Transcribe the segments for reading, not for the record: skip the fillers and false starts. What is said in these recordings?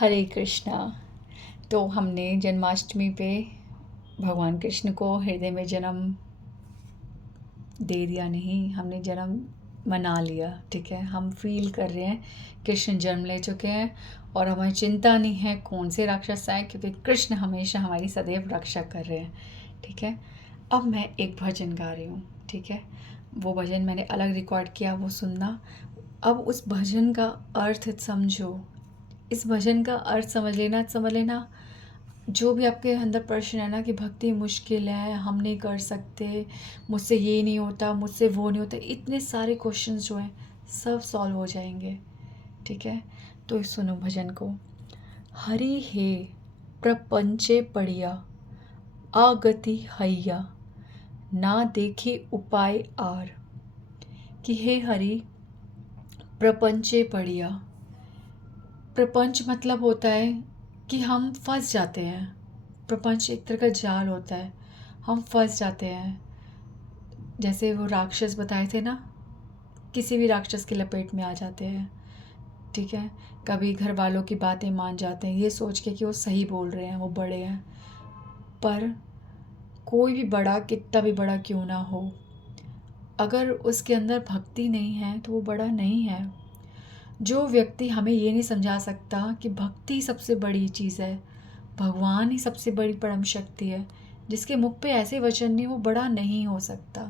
हरे कृष्णा। तो हमने जन्माष्टमी पे भगवान कृष्ण को हृदय में जन्म दे दिया, नहीं, हमने जन्म मना लिया। ठीक है, हम फील कर रहे हैं कृष्ण जन्म ले चुके हैं और हमें चिंता नहीं है कौन से राक्षस आए, क्योंकि कृष्ण हमेशा हमारी सदैव रक्षा कर रहे हैं। ठीक है, अब मैं एक भजन गा रही हूँ। ठीक है, वो भजन मैंने अलग रिकॉर्ड किया, वो सुनना। अब उस भजन का अर्थ समझो। इस भजन का अर्थ समझ लेना। जो भी आपके अंदर प्रश्न है ना कि भक्ति मुश्किल है, हम नहीं कर सकते, मुझसे ये नहीं होता, मुझसे वो नहीं होता, इतने सारे क्वेश्चंस जो हैं सब सॉल्व हो जाएंगे। ठीक है, तो सुनो भजन को। हरि हे प्रपंचे पड़िया, आगति हैया, ना देखे उपाय आर। कि हे हरि प्रपंचे पड़िया। प्रपंच मतलब होता है कि हम फंस जाते हैं। प्रपंच एक तरह का जाल होता है, हम फंस जाते हैं। जैसे वो राक्षस बताए थे ना, किसी भी राक्षस की लपेट में आ जाते हैं। ठीक है, कभी घर वालों की बातें मान जाते हैं ये सोच के कि वो सही बोल रहे हैं, वो बड़े हैं। पर कोई भी बड़ा, कितना भी बड़ा क्यों ना हो, अगर उसके अंदर भक्ति नहीं है तो वो बड़ा नहीं है। जो व्यक्ति हमें ये नहीं समझा सकता कि भक्ति सबसे बड़ी चीज़ है, भगवान ही सबसे बड़ी परम शक्ति है, जिसके मुख पे ऐसे वचन नहीं, वो बड़ा नहीं हो सकता।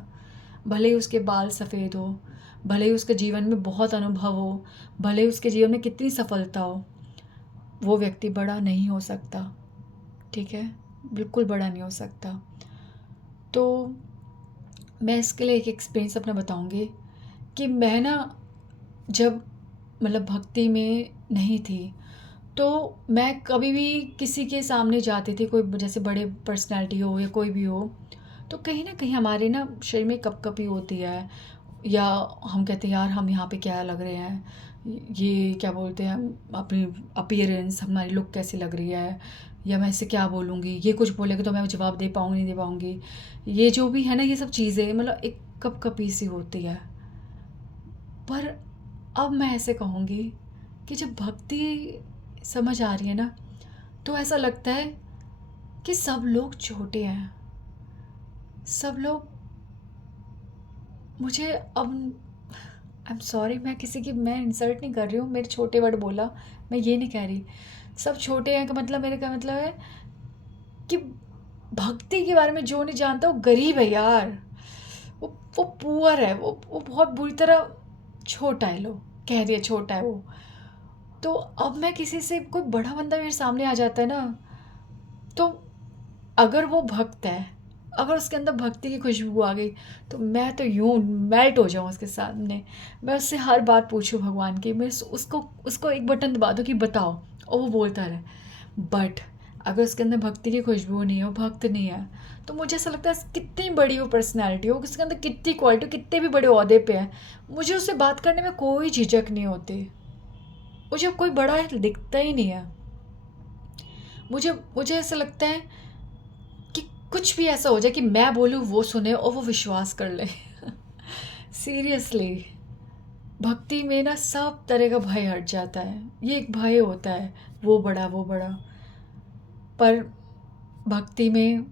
भले ही उसके बाल सफ़ेद हो, भले ही उसके जीवन में बहुत अनुभव हो, भले ही उसके जीवन में कितनी सफलता हो, वो व्यक्ति बड़ा नहीं हो सकता। ठीक है, बिल्कुल बड़ा नहीं हो सकता। तो मैं इसके लिए एक एक्सपीरियंस अपना बताऊंगी कि मैं ना, जब मतलब भक्ति में नहीं थी, तो मैं कभी भी किसी के सामने जाती थी, कोई जैसे बड़े पर्सनैलिटी हो या कोई भी हो, तो कहीं ना कहीं हमारे ना शरीर में कपकपी होती है, या हम कहते हैं यार हम यहाँ पे क्या लग रहे हैं, ये क्या बोलते हैं, अपनी अपीयरेंस, हमारी लुक कैसी लग रही है, या मैं इससे क्या बोलूँगी, ये कुछ बोलेगा तो मैं जवाब दे पाऊँगी नहीं दे पाऊँगी, ये जो भी है ना, ये सब चीज़ें मतलब एक कपकपी सी होती है। पर अब मैं ऐसे कहूँगी कि जब भक्ति समझ आ रही है ना, तो ऐसा लगता है कि सब लोग छोटे हैं, सब लोग मुझे अब, आई एम सॉरी, मैं किसी की मैं इंसल्ट नहीं कर रही हूँ, मेरे छोटे वर्ड बोला, मैं ये नहीं कह रही सब छोटे हैं, का मतलब मेरे का मतलब है कि भक्ति के बारे में जो नहीं जानता वो गरीब है यार, वो पुअर है, वो बहुत बुरी तरह छोटा है, लोग कह रही है छोटा है वो। तो अब मैं किसी से, कोई बड़ा बंदा मेरे सामने आ जाता है ना, तो अगर वो भक्त है, अगर उसके अंदर भक्ति की खुशबू आ गई, तो मैं तो यूं मेल्ट हो जाऊँ उसके सामने। मैं उससे हर बात पूछूँ भगवान की, मैं उसको उसको एक बटन दबा दूँ कि बताओ, और वो बोलता रहे। बट अगर उसके अंदर भक्ति की खुशबू नहीं है, वो भक्त नहीं है, तो मुझे ऐसा लगता है कितनी बड़ी वो पर्सनैलिटी हो, उसके अंदर कितनी क्वालिटी हो, कितने भी बड़े ओहदे पे है, मुझे उससे बात करने में कोई झिझक नहीं होती। मुझे कोई बड़ा दिखता ही नहीं है। मुझे मुझे ऐसा लगता है कि कुछ भी ऐसा हो जाए कि मैं बोलूँ वो सुने और वो विश्वास कर ले। सीरियसली, भक्ति में ना सब तरह का भय हट जाता है। ये एक भय होता है, वो बड़ा। पर भक्ति में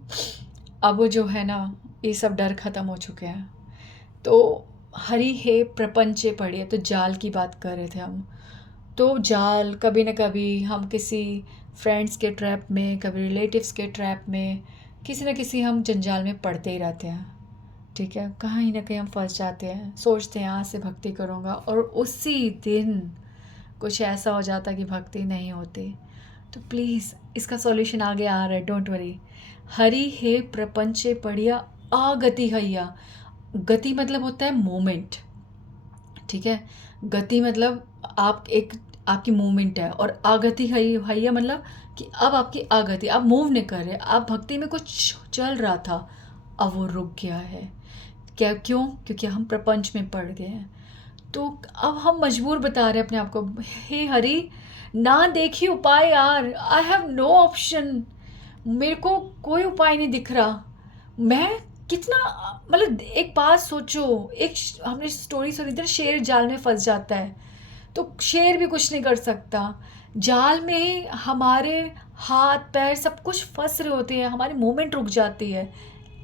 अब जो है ना, ये सब डर खत्म हो चुके हैं। तो हरि हे प्रपंचे पढ़िए, तो जाल की बात कर रहे थे हम। तो जाल, कभी ना कभी हम किसी फ्रेंड्स के ट्रैप में, कभी रिलेटिव्स के ट्रैप में, किसी न किसी हम जंजाल में पड़ते ही रहते हैं। ठीक है, कहीं ना कहीं हम फंस जाते हैं, सोचते हैं आज से भक्ति करूँगा, और उसी दिन कुछ ऐसा हो जाता है कि भक्ति नहीं होती। तो प्लीज़ इसका सॉल्यूशन आगे आ रहा है, डोंट वरी। हरि हे प्रपंचे पढ़िया, आगति हैया। गति मतलब होता है मोमेंट। ठीक है, गति मतलब आप एक, आपकी मूवमेंट है, और आगति हैया मतलब कि अब आपकी आगति, आप मूव नहीं कर रहे, आप भक्ति में कुछ चल रहा था, अब वो रुक गया है। क्या, क्यों? क्योंकि हम प्रपंच में पड़ गए हैं। तो अब हम मजबूर बता रहे हैं अपने आप को, हे हरि, ना देखी उपाय यार, आई हैव नो ऑप्शन, मेरे को कोई उपाय नहीं दिख रहा। मैं कितना, मतलब एक बात सोचो, एक हमने स्टोरी सुनी थी, शेर जाल में फंस जाता है, तो शेर भी कुछ नहीं कर सकता। जाल में हमारे हाथ पैर सब कुछ फंस रहे होते हैं, हमारी मूवमेंट रुक जाती है,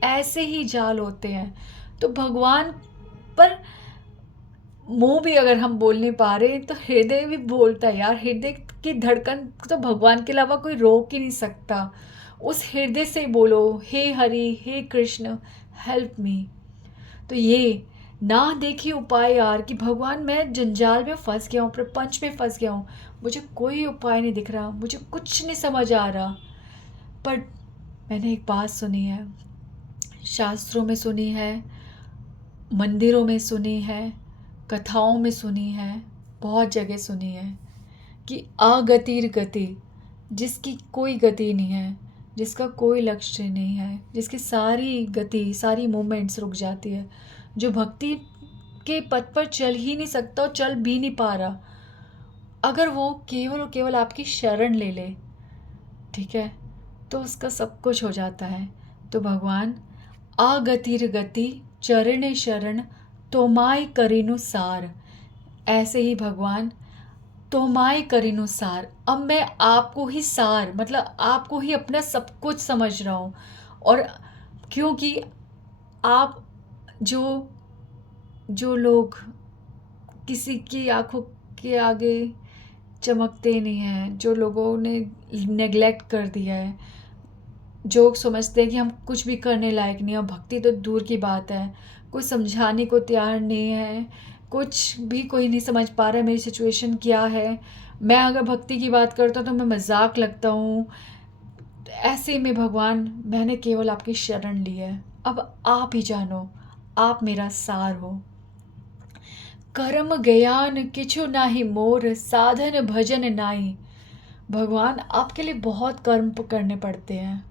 ऐसे ही जाल होते हैं। तो भगवान पर मुंह भी अगर हम बोल नहीं पा रहे तो हृदय भी बोलता है यार। हृदय की धड़कन तो भगवान के अलावा कोई रोक ही नहीं सकता। उस हृदय से बोलो, हे हरि हे कृष्ण हेल्प मी। तो ये ना देखिए उपाय यार कि भगवान मैं जंजाल में फंस गया हूँ, प्रपंच में फंस गया हूँ, मुझे कोई उपाय नहीं दिख रहा, मुझे कुछ नहीं समझ आ रहा। पर मैंने एक बात सुनी है, शास्त्रों में सुनी है, मंदिरों में सुनी है, कथाओं में सुनी है, बहुत जगह सुनी है कि अगतिर गति, जिसकी कोई गति नहीं है, जिसका कोई लक्ष्य नहीं है, जिसकी सारी गति सारी मूवमेंट्स रुक जाती है, जो भक्ति के पथ पर चल ही नहीं सकता और चल भी नहीं पा रहा, अगर वो केवल और केवल आपकी शरण ले ले, ठीक है, तो उसका सब कुछ हो जाता है। तो भगवान अगतिर गति चरण शरण तोमाय करिनु सार, ऐसे ही भगवान तोमाय करिनु सार, अब मैं आपको ही सार मतलब आपको ही अपना सब कुछ समझ रहा हूँ। और क्योंकि आप जो जो लोग किसी की आंखों के आगे चमकते नहीं हैं, जो लोगों ने नेग्लेक्ट कर दिया है, जो समझते हैं कि हम कुछ भी करने लायक नहीं, और भक्ति तो दूर की बात है, कोई समझाने को तैयार नहीं है, कुछ भी कोई नहीं समझ पा रहा है मेरी सिचुएशन क्या है। मैं अगर भक्ति की बात करता हूँ तो मैं मजाक लगता हूँ। तो ऐसे में भगवान मैंने केवल आपकी शरण ली है, अब आप ही जानो, आप मेरा सार हो। कर्म ज्ञान किछु नाही मोर साधन भजन नाई। भगवान आपके लिए बहुत कर्म करने पड़ते हैं।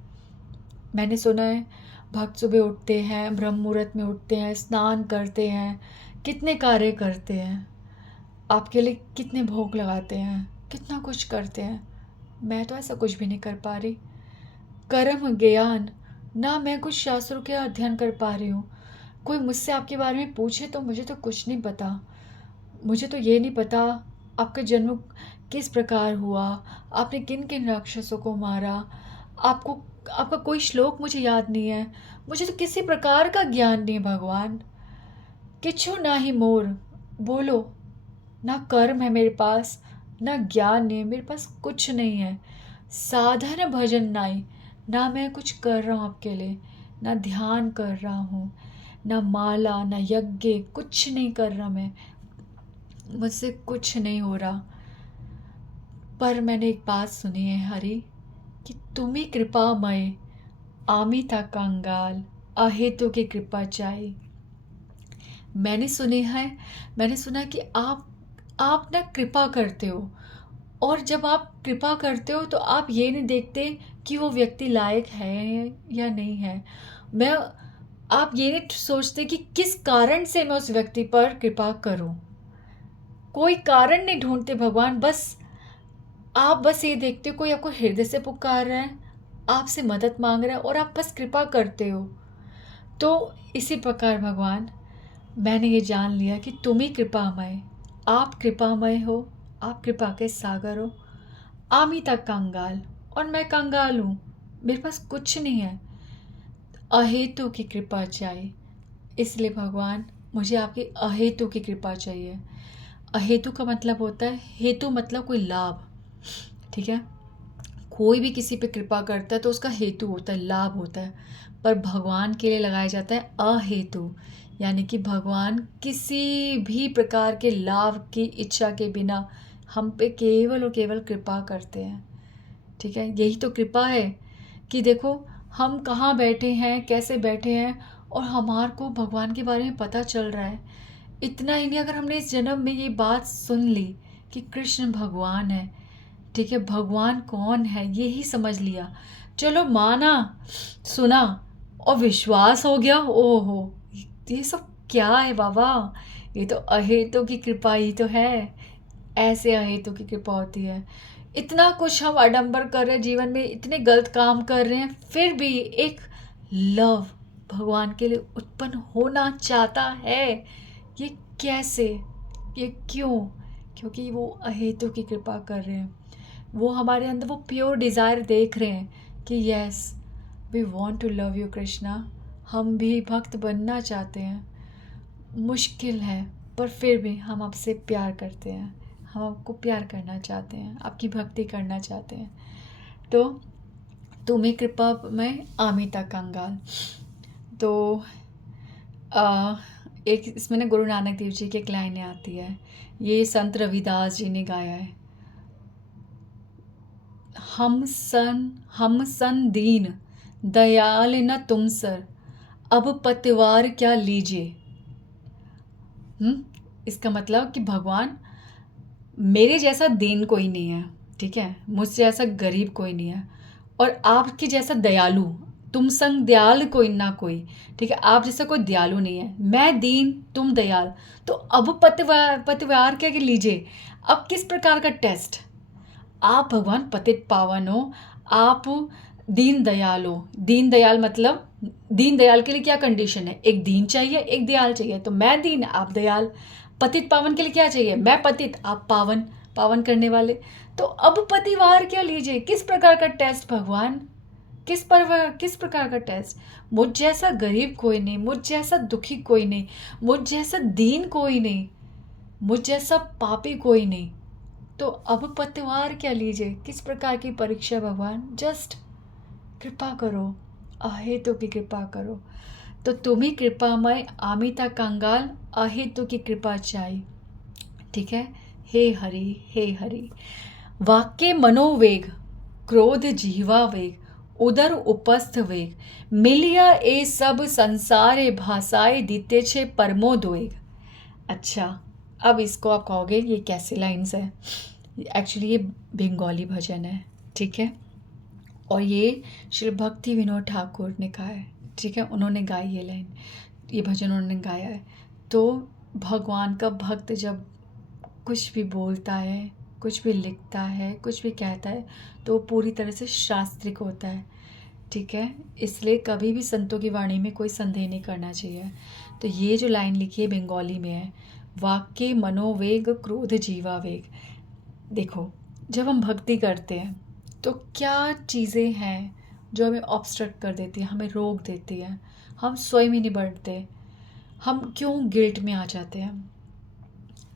मैंने सुना है भक्त सुबह उठते हैं, ब्रह्म मुहूर्त में उठते हैं, स्नान करते हैं, कितने कार्य करते हैं, आपके लिए कितने भोग लगाते हैं, कितना कुछ करते हैं। मैं तो ऐसा कुछ भी नहीं कर पा रही। कर्म ज्ञान ना मैं कुछ शास्त्रों के अध्ययन कर पा रही हूँ। कोई मुझसे आपके बारे में पूछे तो मुझे तो कुछ नहीं पता। मुझे तो ये नहीं पता आपका जन्म किस प्रकार हुआ, आपने किन किन राक्षसों को मारा, आपको आपका कोई श्लोक मुझे याद नहीं है। मुझे तो किसी प्रकार का ज्ञान नहीं है भगवान। किछु ना ही मोर, बोलो, ना कर्म है मेरे पास, ना ज्ञान नहीं है मेरे पास, कुछ नहीं है। साधन भजन नाई, ना मैं कुछ कर रहा हूँ आपके लिए, ना ध्यान कर रहा हूँ, ना माला ना यज्ञ, कुछ नहीं कर रहा मैं, मुझसे कुछ नहीं हो रहा। पर मैंने एक बात सुनी है हरि कि तुम्ही कृपामय, आमी था कंगाल, अहेतु की कृपा चाही। मैंने सुने हैं, मैंने सुना कि आप ना कृपा करते हो, और जब आप कृपा करते हो तो आप ये नहीं देखते कि वो व्यक्ति लायक है या नहीं है। मैं आप ये नहीं सोचते कि किस कारण से मैं उस व्यक्ति पर कृपा करूं। कोई कारण नहीं ढूंढते भगवान, आप बस ये देखते हो कोई आपको हृदय से पुकार रहा है, आपसे मदद मांग रहा है, और आप बस कृपा करते हो। तो इसी प्रकार भगवान मैंने ये जान लिया कि तुम ही कृपामय, आप कृपामय हो, आप कृपा के सागर हो। आमी तक कंगाल, और मैं कंगाल हूँ, मेरे पास कुछ नहीं है, अहेतु की कृपा चाहिए। इसलिए भगवान मुझे आपकी अहेतु की कृपा चाहिए। अहेतु का मतलब होता है, हेतु मतलब कोई लाभ, ठीक है। कोई भी किसी पे कृपा करता है तो उसका हेतु होता है, लाभ होता है, पर भगवान के लिए लगाया जाता है अहेतु, यानी कि भगवान किसी भी प्रकार के लाभ की इच्छा के बिना हम पे केवल और केवल कृपा करते हैं, ठीक है। यही तो कृपा है कि देखो हम कहाँ बैठे हैं, कैसे बैठे हैं, और हमार को भगवान के बारे में पता चल रहा है। इतना ही नहीं, अगर हमने इस जन्म में ये बात सुन ली कि कृष्ण भगवान है, ठीक है, भगवान कौन है ये ही समझ लिया, चलो माना, सुना, और विश्वास हो गया, ओहो ये सब क्या है बाबा, ये तो अहेतु की कृपा ही तो है। ऐसे अहेतु की कृपा होती है। इतना कुछ हम आडंबर कर रहे हैं जीवन में, इतने गलत काम कर रहे हैं, फिर भी एक लव भगवान के लिए उत्पन्न होना चाहता है। ये कैसे, ये क्यों? क्योंकि वो अहेतु की कृपा कर रहे हैं। वो हमारे अंदर वो प्योर डिज़ायर देख रहे हैं कि yes we want to love you Krishna, हम भी भक्त बनना चाहते हैं, मुश्किल है पर फिर भी हम आपसे प्यार करते हैं, हम आपको प्यार करना चाहते हैं, आपकी भक्ति करना चाहते हैं। तो तुम्हें कृपा में आमिता कंगाल। तो आ, एक इसमें ना गुरु नानक देव जी की एक लाइनें आती है, ये संत रविदास जी ने गाया है। हम सन दीन दयाल न तुम सर, अब पतवार क्या लीजिए। इसका मतलब कि भगवान मेरे जैसा दीन कोई नहीं है, ठीक है, मुझसे जैसा गरीब कोई नहीं है, और आपके जैसा दयालु, तुम संग दयाल कोई ना कोई, ठीक है, आप जैसा कोई दयालु नहीं है, मैं दीन तुम दयाल। तो अब पतवार क्या लीजिए। अब किस प्रकार का टेस्ट, आप भगवान पतित पावन हो, आप दीन दयाल हो। दीन दयाल मतलब दीन दयाल के लिए क्या कंडीशन है, एक दीन चाहिए एक दयाल चाहिए, तो मैं दीन आप दयाल। पतित पावन के लिए क्या चाहिए, मैं पतित आप पावन, पावन करने वाले। तो अब पतिवार क्या लीजिए, किस प्रकार का टेस्ट भगवान, किस प्रकार का टेस्ट। मुझ जैसा गरीब कोई नहीं, मुझ जैसा दुखी कोई नहीं, मुझ जैसा दीन कोई नहीं, मुझ जैसा पापी कोई नहीं, तो अब पतवार क्या लीजिए। किस प्रकार की परीक्षा भगवान, जस्ट कृपा करो, अहेतु की कृपा करो। तो तुम्ही कृपामय आमिता कंगाल, अहेतु की कृपा चाही, ठीक है। हे हरि हे हरि। वाक्य मनोवेग, क्रोध जीवा वेग, उदर उपस्थ वेग, मिलिया ए सब संसारे भाषाए दिते छे परमो द्वेग। अच्छा, अब इसको आप कहोगे ये कैसी लाइन्स है। एक्चुअली ये बंगाली भजन है, ठीक है, और ये श्री भक्ति विनोद ठाकुर ने कहा है, ठीक है, उन्होंने गाई ये लाइन, ये भजन उन्होंने गाया है। तो भगवान का भक्त जब कुछ भी बोलता है, कुछ भी लिखता है, कुछ भी कहता है, तो पूरी तरह से शास्त्रिक होता है, ठीक है। इसलिए कभी भी संतों की वाणी में कोई संदेह नहीं करना चाहिए। तो ये जो लाइन लिखी है बंगाली में है, वाक्य मनोवेग क्रोध जीवा वेग। देखो, जब हम भक्ति करते हैं तो क्या चीज़ें हैं जो हमें ऑब्स्ट्रक्ट कर देती हैं, हमें रोक देती हैं, हम स्वयं ही नहीं बढ़ते, हम क्यों गिल्ट में आ जाते हैं।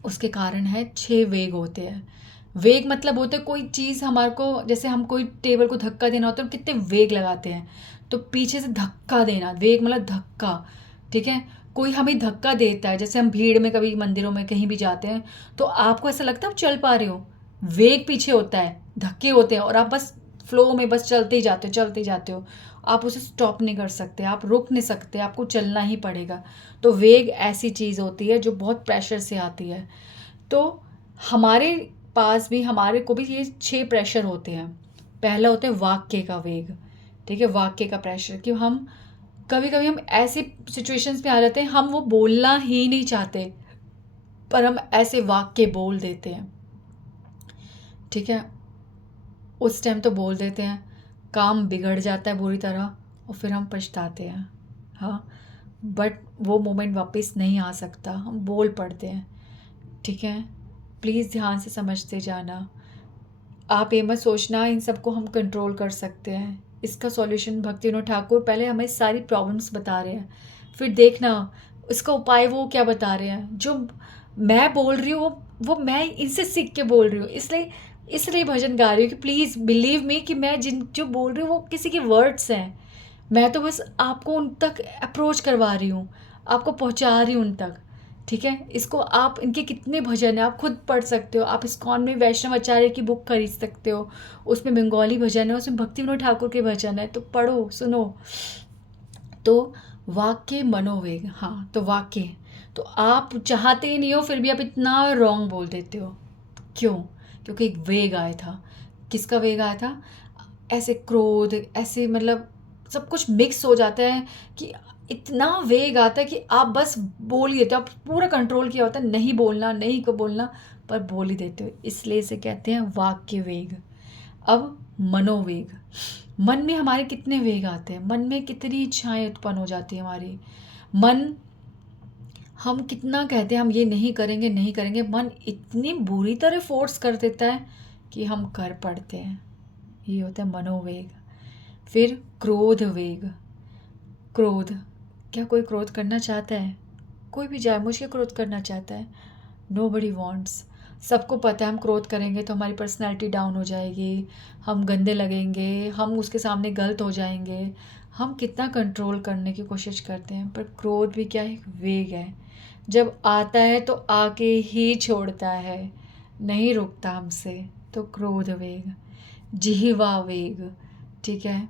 उसके कारण है 6 वेग होते हैं। वेग मतलब होता है कोई चीज़ हमारे को, जैसे हम कोई टेबल को धक्का देना होता है, हम कितने वेग लगाते हैं। तो पीछे से धक्का देना, वेग मतलब धक्का, ठीक है। कोई हमें धक्का देता है, जैसे हम भीड़ में कभी मंदिरों में कहीं भी जाते हैं, तो आपको ऐसा लगता है आप चल पा रहे हो, वेग पीछे होता है, धक्के होते हैं, और आप बस फ्लो में बस चलते ही जाते हो, चलते ही जाते हो, आप उसे स्टॉप नहीं कर सकते, आप रुक नहीं सकते, आपको चलना ही पड़ेगा। तो वेग ऐसी चीज़ होती है जो बहुत प्रेशर से आती है। तो हमारे पास भी, हमारे को भी ये 6 प्रेशर होते हैं। पहला होता है वाक्य का वेग, ठीक है, वाक्य का प्रेशर, कि हम कभी कभी हम ऐसी सिचुएशंस में आ जाते हैं, हम वो बोलना ही नहीं चाहते, पर हम ऐसे वाक्य बोल देते हैं, ठीक है। उस टाइम तो बोल देते हैं, काम बिगड़ जाता है बुरी तरह, और फिर हम पछताते हैं, हाँ, बट वो मोमेंट वापस नहीं आ सकता, हम बोल पड़ते हैं, ठीक है। प्लीज़ ध्यान से समझते जाना, आप ये मत सोचना इन सबको हम कंट्रोल कर सकते हैं। इसका सॉल्यूशन भक्ति विनोद ठाकुर पहले हमें सारी प्रॉब्लम्स बता रहे हैं, फिर देखना इसका उपाय वो क्या बता रहे हैं। जो मैं बोल रही हूँ वो मैं इनसे सीख के बोल रही हूँ, इसलिए भजन गा रही हूँ कि प्लीज़ बिलीव मी कि मैं जो बोल रही हूँ वो किसी के वर्ड्स हैं, मैं तो बस आपको उन तक अप्रोच करवा रही हूँ, आपको पहुँचा रही हूँ उन तक, ठीक है। इसको आप, इनके कितने भजन हैं आप खुद पढ़ सकते हो, आप इस्कॉन में वैष्णव आचार्य की बुक खरीद सकते हो, उसमें बंगाली भजन है, उसमें भक्ति विनोद ठाकुर के भजन है, तो पढ़ो सुनो। तो वाक्य मनोवेग, हाँ, तो वाक्य, तो आप चाहते ही नहीं हो फिर भी आप इतना रॉन्ग बोल देते हो, क्यों, क्योंकि एक वेग आया था। किसका वेग आया था, ऐसे क्रोध, ऐसे मतलब सब कुछ मिक्स हो जाता है कि इतना वेग आता है कि आप बस बोल ही देते हो, आप पूरा कंट्रोल किया होता है, नहीं बोलना नहीं को बोलना, पर बोल ही देते हो, इसलिए इसे कहते हैं वाक्य वेग। अब मनोवेग, मन में हमारे कितने वेग आते हैं, मन में कितनी इच्छाएं उत्पन्न हो जाती हैं हमारी, मन, हम कितना कहते हैं हम ये नहीं करेंगे नहीं करेंगे, मन इतनी बुरी तरह फोर्स कर देता है कि हम कर पड़ते हैं, ये होता है मनोवेग। फिर क्रोध वेग। क्रोध, क्या कोई क्रोध करना चाहता है? कोई भी जाए मुझे क्रोध करना चाहता है? Nobody wants. सबको पता है हम क्रोध करेंगे तो हमारी पर्सनैलिटी डाउन हो जाएगी, हम गंदे लगेंगे, हम उसके सामने गलत हो जाएंगे। हम कितना कंट्रोल करने की कोशिश करते हैं, पर क्रोध भी क्या है, एक वेग है। जब आता है तो आके ही छोड़ता है, नहीं रुकता हमसे। तो क्रोध वेग। जिह्वा वेग, ठीक है।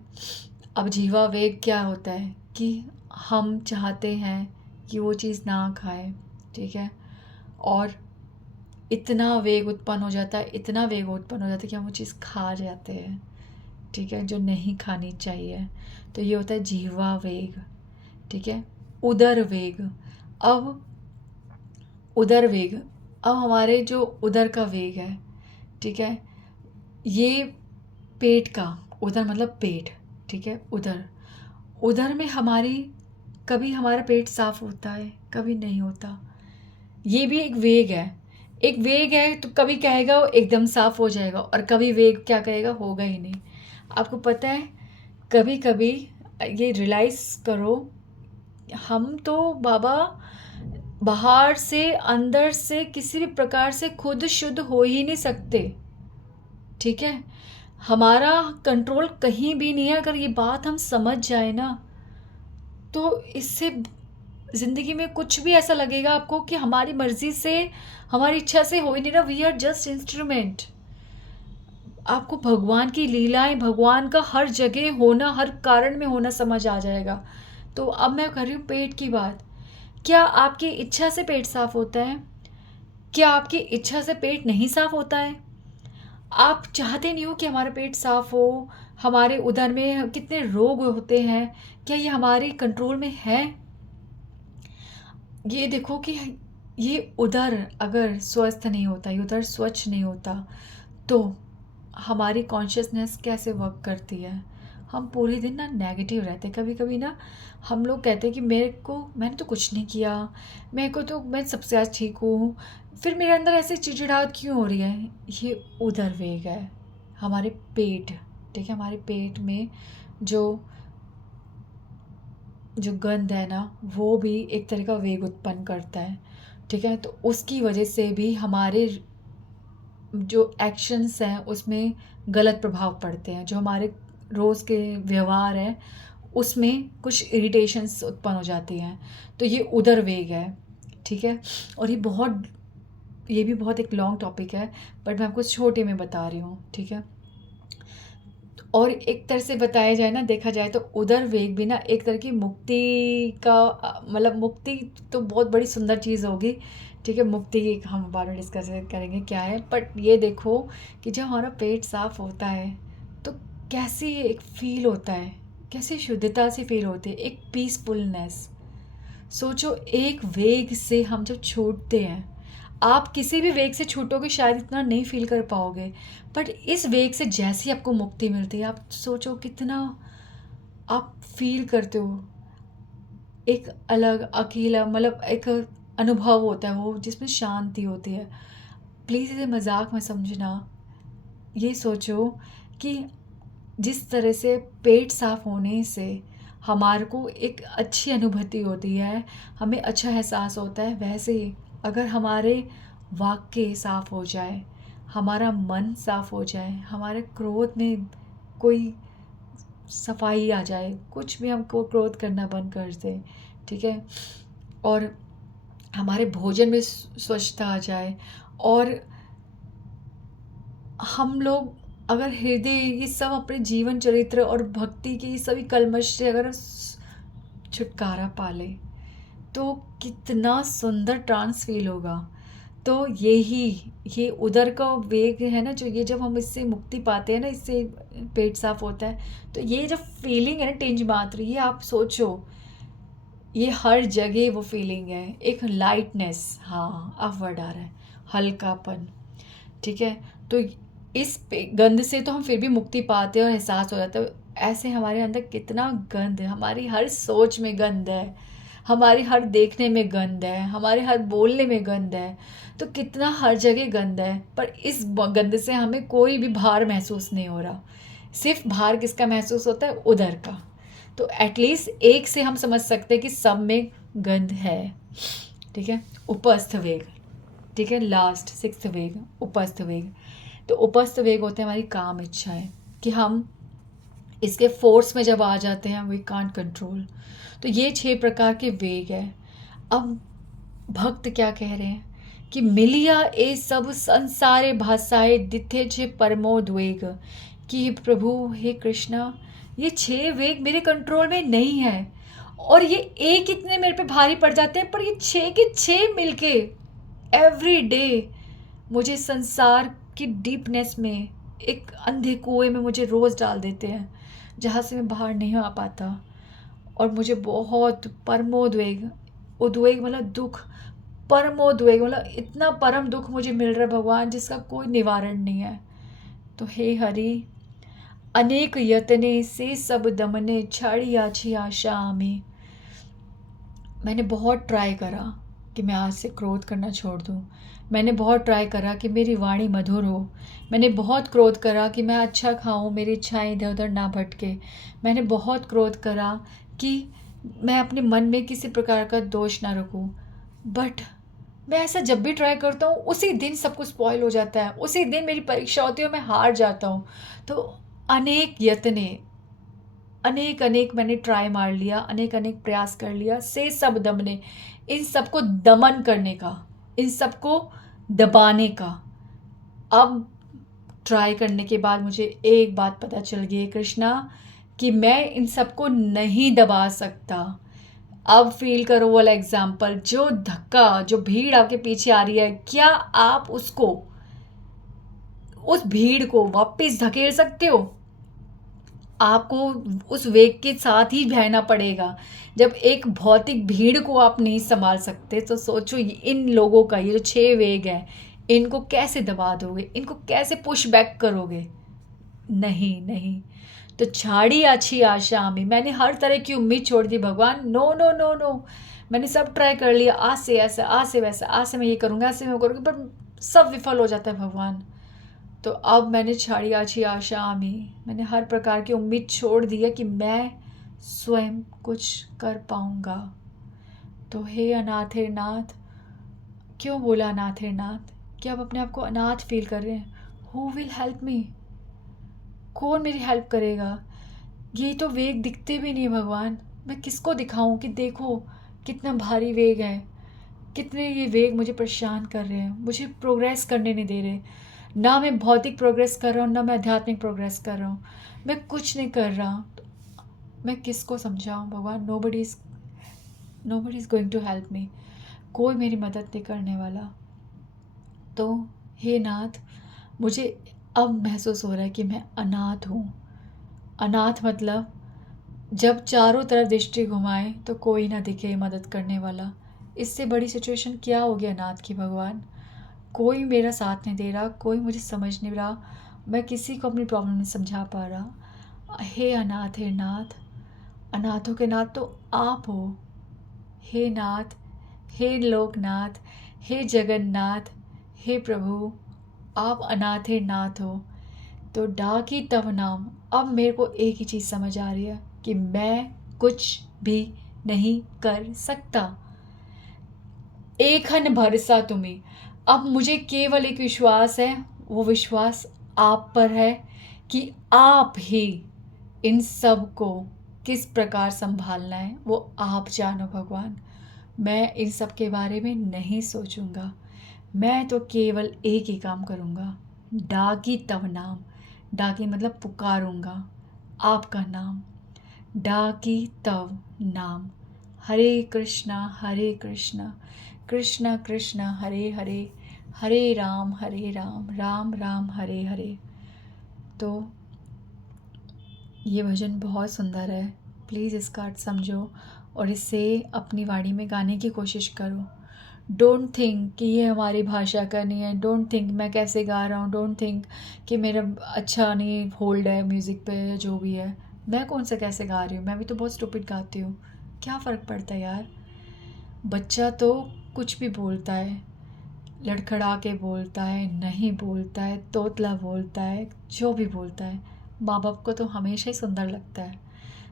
अब जिह्वा वेग क्या होता है कि हम चाहते हैं कि वो चीज़ ना खाए, ठीक है, और इतना वेग उत्पन्न हो जाता है, इतना वेग उत्पन्न हो जाता है कि हम वो चीज़ खा जाते हैं, ठीक है, जो नहीं खानी चाहिए। तो ये होता है जिह्वा वेग, ठीक है। उदर वेग। अब उदर वेग, अब हमारे जो उदर का वेग है, ठीक है, ये पेट का, उदर मतलब पेट, ठीक है, उदर। उदर में हमारी, कभी हमारा पेट साफ होता है, कभी नहीं होता। ये भी एक वेग है। एक वेग है तो कभी कहेगा वो एकदम साफ हो जाएगा, और कभी वेग क्या कहेगा, होगा ही नहीं। आपको पता है, कभी कभी ये रियलाइज़ करो, हम तो बाबा बाहर से अंदर से किसी भी प्रकार से खुद शुद्ध हो ही नहीं सकते, ठीक है। हमारा कंट्रोल कहीं भी नहीं है। अगर ये बात हम समझ जाए ना, तो इससे ज़िंदगी में कुछ भी ऐसा लगेगा आपको कि हमारी मर्ज़ी से, हमारी इच्छा से हो ही नहीं रहा। We are just instrument. आपको भगवान की लीलाएं, भगवान का हर जगह होना, हर कारण में होना समझ आ जाएगा। तो अब मैं कर रही हूँ पेट की बात। क्या आपकी इच्छा से पेट साफ होता है? क्या आपकी इच्छा से पेट नहीं साफ होता है? आप चाहते नहीं हो कि हमारा पेट साफ हो? हमारे उदर में कितने रोग होते हैं, क्या ये हमारे कंट्रोल में है? ये देखो कि ये उदर अगर स्वस्थ नहीं होता, ये उदर स्वच्छ नहीं होता, तो हमारी कॉन्शियसनेस कैसे वर्क करती है? हम पूरे दिन ना नेगेटिव रहते हैं। कभी कभी ना हम लोग कहते हैं कि मैंने तो कुछ नहीं किया, मेरे को तो, मैं सबसे आज ठीक हूँ, फिर मेरे अंदर ऐसे चिड़चिड़ाहट क्यों हो रही है? ये उदर वेग है, हमारे पेट, ठीक है, हमारे पेट में जो जो गंध है ना, वो भी एक तरह का वेग उत्पन्न करता है, ठीक है। तो उसकी वजह से भी हमारे जो एक्शंस हैं उसमें गलत प्रभाव पड़ते हैं। जो हमारे रोज़ के व्यवहार हैं उसमें कुछ इरिटेशंस उत्पन्न हो जाती हैं। तो ये उदर वेग है, ठीक है। और ये भी बहुत एक लॉन्ग टॉपिक है, बट मैं आपको छोटे में बता रही हूँ, ठीक है। और एक तरह से बताया जाए ना, देखा जाए तो उदर वेग भी ना एक तरह की मुक्ति का, मतलब मुक्ति तो बहुत बड़ी सुंदर चीज़ होगी, ठीक है। मुक्ति हम बाद में डिस्कस करेंगे क्या है। बट ये देखो कि जब हमारा पेट साफ होता है तो कैसी एक फील होता है, कैसी शुद्धता सी फील होती है, एक पीसफुलनेस। सोचो, एक वेग से हम जब छूटते हैं, आप किसी भी वेग से छूटोगे शायद इतना नहीं फील कर पाओगे, बट इस वेग से जैसी आपको मुक्ति मिलती है, आप सोचो कितना आप फील करते हो। एक अलग अकेला, मतलब एक अनुभव होता है वो, जिसमें शांति होती है। प्लीज़ इसे मजाक में समझना। ये सोचो कि जिस तरह से पेट साफ होने से हमारे को एक अच्छी अनुभूति होती है, हमें अच्छा एहसास होता है, वैसे ही अगर हमारे वाक्य साफ हो जाए, हमारा मन साफ हो जाए, हमारे क्रोध में कोई सफाई आ जाए, कुछ भी हमको क्रोध करना बंद कर दे, ठीक है, और हमारे भोजन में स्वच्छता आ जाए, और हम लोग अगर हृदय ये सब अपने जीवन चरित्र और भक्ति के ये सभी कलमश से अगर छुटकारा पाले, तो कितना सुंदर ट्रांस फील होगा। तो ये उदर का वेग है ना, जो ये जब हम इससे मुक्ति पाते हैं ना, इससे पेट साफ होता है, तो ये जब फीलिंग है ना, टिंज मात्र, ये आप सोचो, ये हर जगह वो फीलिंग है, एक लाइटनेस, हाँ अब वर्ड आ रहा है, हल्कापन, ठीक है। तो गंध से तो हम फिर भी मुक्ति पाते हैं और एहसास हो जाता है। ऐसे हमारे अंदर कितना गंध है, हमारी हर सोच में गंध है, हमारे हर देखने में गंद है, हमारे हर बोलने में गंद है, तो कितना हर जगह गंद है, पर इस गंद से हमें कोई भी भार महसूस नहीं हो रहा। सिर्फ भार किसका महसूस होता है? उधर का। तो एटलीस्ट एक से हम समझ सकते हैं कि सब में गंध है। ठीक है, उपस्थ वेग। ठीक है, लास्ट 6th वेग, उपस्थ वेग। तो उपस्थ वेग होते हैं हमारी काम इच्छाएं, कि हम इसके फोर्स में जब आ जाते हैं, वी कांट कंट्रोल। तो ये 6 प्रकार के वेग है। अब भक्त क्या कह रहे हैं कि मिलिया ए सब संसारे भाषाए दिथे छे परमोद्वेग, कि प्रभु हे कृष्णा, ये 6 वेग मेरे कंट्रोल में नहीं है, और ये एक इतने मेरे पे भारी पड़ जाते हैं, पर ये 6 के 6 मिलके एवरी डे मुझे संसार की डीपनेस में, एक अंधे कुएं में मुझे रोज़ डाल देते हैं, जहाँ से मैं बाहर नहीं आ पाता। और मुझे बहुत परमोद्वेग, उद्वेग मतलब दुख, परमोद्वेग मतलब इतना परम दुख मुझे मिल रहा है भगवान, जिसका कोई निवारण नहीं है। तो हे हरि, अनेक यतने से सब दमने छाड़ी आछी आशा में। मैंने बहुत ट्राई करा कि मैं आज से क्रोध करना छोड़ दूँ। मैंने बहुत ट्राई करा कि मेरी वाणी मधुर हो। मैंने बहुत क्रोध करा कि मैं अच्छा खाऊं, मेरी इच्छाएं इधर उधर ना भटके। मैंने बहुत क्रोध करा कि मैं अपने मन में किसी प्रकार का दोष ना रखूं। बट मैं ऐसा जब भी ट्राई करता हूँ, उसी दिन सब कुछ स्पॉइल हो जाता है, उसी दिन मेरी परीक्षा होती है और मैं हार जाता हूँ। तो अनेक यत्ने, अनेक अनेक मैंने ट्राई मार लिया, अनेक अनेक प्रयास कर लिया, से सब दमने, इन सबको दमन करने का, इन सबको दबाने का। अब ट्राई करने के बाद मुझे एक बात पता चल गई है कृष्णा, कि मैं इन सबको नहीं दबा सकता। अब फील करो वाला एग्जाम्पल, जो धक्का, जो भीड़ आपके पीछे आ रही है, क्या आप उसको, उस भीड़ को वापस धकेल सकते हो? आपको उस वेग के साथ ही बहना पड़ेगा। जब एक भौतिक भीड़ को आप नहीं संभाल सकते, तो सोचो इन लोगों का, ये जो 6 वेग है, इनको कैसे दबा दोगे, इनको कैसे पुश बैक करोगे? नहीं नहीं। तो छाड़ी अच्छी आशा में, मैंने हर तरह की उम्मीद छोड़ दी भगवान। नो नो नो नो, मैंने सब ट्राई कर लिया, आज से ऐसा, आज से वैसा, आज से मैं ये करूँगा, आज से मैं वो करूँगी, पर सब विफल हो जाता है भगवान। तो अब मैंने छाड़ी अच्छी आशा में, मैंने हर प्रकार की उम्मीद छोड़ दी है कि मैं स्वयं कुछ कर पाऊँगा। तो हे अनाथेर नाथ, क्यों बोला अनाथेर नाथ? क्या आप अपने आप को अनाथ फील कर रहे हैं? Who will help me? कौन मेरी हेल्प करेगा? ये तो वेग दिखते भी नहीं भगवान, मैं किसको दिखाऊं कि देखो कितना भारी वेग है, कितने ये वेग मुझे परेशान कर रहे हैं, मुझे प्रोग्रेस करने नहीं दे रहे। ना मैं भौतिक प्रोग्रेस कर रहा हूँ, ना मैं आध्यात्मिक प्रोग्रेस कर रहा हूँ, मैं कुछ नहीं कर रहा। मैं किसको समझाऊँ भगवान? Nobody is going to help me. कोई मेरी मदद नहीं करने वाला। तो हे नाथ, मुझे अब महसूस हो रहा है कि मैं अनाथ हूँ। अनाथ मतलब जब चारों तरफ दृष्टि घुमाए तो कोई ना दिखे मदद करने वाला। इससे बड़ी सिचुएशन क्या होगी अनाथ की भगवान? कोई मेरा साथ नहीं दे रहा, कोई मुझे समझ नहीं रहा, मैं किसी को अपनी प्रॉब्लम नहीं समझा पा रहा। हे अनाथ, हे नाथ, अनाथों के नाथ तो आप हो। हे नाथ, हे लोकनाथ, हे जगन्नाथ, हे प्रभु, आप अनाथ हे नाथ हो। तो डाकी तव नाम। अब मेरे को एक ही चीज़ समझ आ रही है कि मैं कुछ भी नहीं कर सकता। एकहन भरसा तुम्हें। अब मुझे केवल एक विश्वास है, वो विश्वास आप पर है कि आप ही इन सब को किस प्रकार संभालना है, वो आप जानो भगवान। मैं इन सब के बारे में नहीं सोचूंगा, मैं तो केवल एक ही काम करूँगा, डाकी तव नाम। डाकी मतलब पुकारूंगा आपका नाम, डाकी तव नाम। हरे कृष्णा कृष्णा कृष्णा हरे हरे, हरे राम राम राम हरे हरे। तो ये भजन बहुत सुंदर है, प्लीज़ इसका अर्थ समझो और इसे अपनी वाणी में गाने की कोशिश करो। डोंट थिंक कि ये हमारी भाषा का नहीं है, डोंट थिंक मैं कैसे गा रहा हूँ, डोंट थिंक कि मेरा अच्छा नहीं होल्ड है म्यूज़िक पे, जो भी है। मैं कौन सा कैसे गा रही हूँ, मैं भी तो बहुत स्टूपिड गाती हूँ, क्या फ़र्क पड़ता है यार। बच्चा तो कुछ भी बोलता है, लड़खड़ा के बोलता है, नहीं बोलता है, तोतला बोलता है, जो भी बोलता है, माँ बाप को तो हमेशा ही सुंदर लगता है।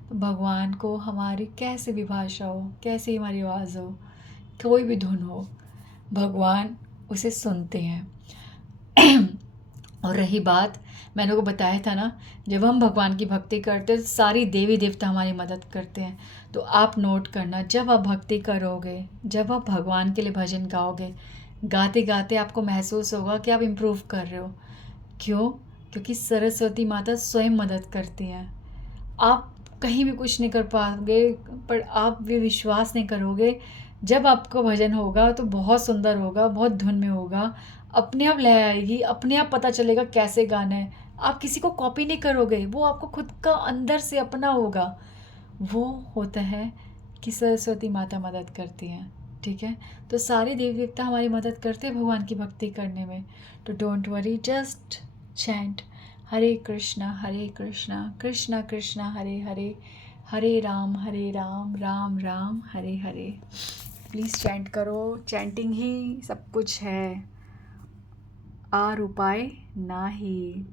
तो भगवान को हमारी कैसी भी भाषा हो, कैसी हमारी आवाज़ हो, कोई भी धुन हो, भगवान उसे सुनते हैं। और रही बात, मैंने को बताया था ना, जब हम भगवान की भक्ति करते हैं तो सारी देवी देवता हमारी मदद करते हैं। तो आप नोट करना, जब आप भक्ति करोगे, जब आप भगवान के लिए भजन गाओगे, गाते गाते आपको महसूस होगा कि आप इम्प्रूव कर रहे हो। क्यों? क्योंकि सरस्वती माता स्वयं मदद करती हैं। आप कहीं भी कुछ नहीं कर पाओगे, पर आप भी विश्वास नहीं करोगे, जब आपका भजन होगा तो बहुत सुंदर होगा, बहुत धुन में होगा, अपने आप लय आएगी, अपने आप पता चलेगा कैसे गाना है। आप किसी को कॉपी नहीं करोगे, वो आपको खुद का अंदर से अपना होगा। वो होता है कि सरस्वती माता मदद करती हैं। ठीक है, तो सारे देवी देवता हमारी मदद करते हैं भगवान की भक्ति करने में। तो don't worry, just chant Hare Krishna Krishna Krishna Hare Hare, Hare Ram Ram Ram Hare Hare. Please chant करो, चैंटिंग ही सब कुछ है, और उपाय ना ही।